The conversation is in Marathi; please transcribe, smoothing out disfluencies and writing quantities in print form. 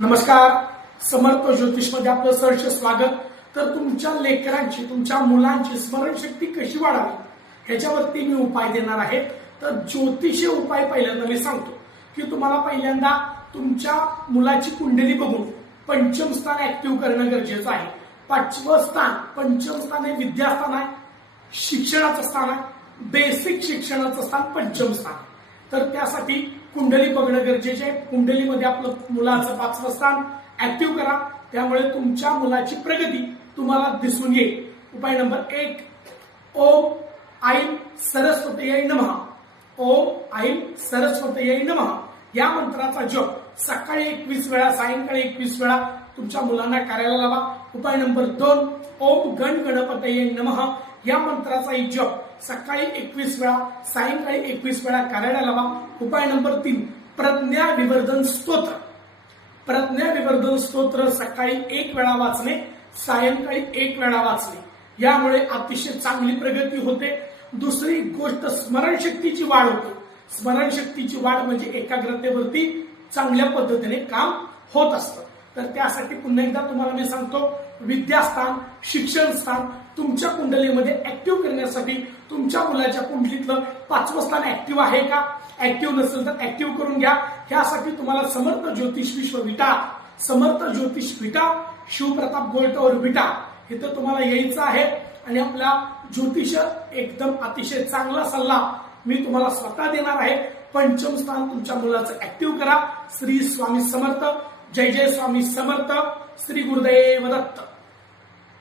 नमस्कार. समर्थ ज्योतिषमध्ये आपलं सहर्ष स्वागत. तर तुमच्या लेकरांची तुमच्या मुलांची स्मरणशक्ती कशी वाढावी ह्याच्यावरती मी उपाय देणार आहे. तर ज्योतिषीय उपाय पहिल्यांदा मी सांगतो की तुम्हाला पहिल्यांदा तुमच्या मुलाची कुंडली बघून पंचम स्थान ऍक्टिव्ह करणं गरजेचं आहे. पाचवं स्थान, पंचम स्थान हे विद्यास्थान आहे, शिक्षणाचं स्थान आहे, बेसिक शिक्षणाचं स्थान पंचम स्थान. तर त्यासाठी कुंडली बघणं गरजेचे आहे. कुंडलीमध्ये आपलं मुलाचं पाचवं स्थान ऍक्टिव्ह करा, त्यामुळे तुमच्या मुलाची प्रगती तुम्हाला दिसून येईल. उपाय नंबर 1, ओम ऐं सरस्वतीयै नमः. ओम ऐं सरस्वतीयै नमः या मंत्राचा जप सकाळी 21 वेळा, सायंकाळी 21 वेळा तुमच्या मुलांना करायला लावा. उपाय नंबर 2, ओम गण गणपतये नमः या मंत्राचाही जप सकाळी 21 वेळा, सायंकाळी 21 वेळा करायला लावा. उपाय नंबर 3, प्रज्ञा विवर्धन स्तोत्र. प्रज्ञा विवर्धन स्तोत्र सकाळी 1 वेळा वाचणे, सायंकाळी 1 वेळा वाचणे, यामुळे अतिशय चांगली प्रगती होते. दुसरी गोष्ट, स्मरणशक्तीची वाढ होते. स्मरणशक्तीची वाढ म्हणजे एकाग्रतेवरती चांगल्या पद्धतीने काम होत असतं. तर त्यासाठी पुन्हा एकदा तुम्हाला मी सांगतो, विद्यास्थान, शिक्षण स्थान तुमच्या कुंडलीमध्ये ऍक्टिव्ह करण्यासाठी तुमच्या मुलाच्या कुंडलीतलं पाचवं स्थान ऍक्टिव्ह आहे का, ऍक्टिव्ह नसेल तर ऍक्टिव्ह करून घ्या. यासाठी तुम्हाला समर्थ ज्योतिष विश्व विटा, समर्थ ज्योतिष विटा, शिवप्रताप गोल्ड टावर विटा इथं तुम्हाला यायचं आहे आणि आपला ज्योतिष एकदम अतिशय चांगला सल्ला मी तुम्हाला स्वतः देणार आहे. पंचम स्थान तुमच्या मुलाचं ऍक्टिव्ह करा. श्री स्वामी समर्थ. जय जय स्वामी समर्थ. श्री गुरुदेव दत्त.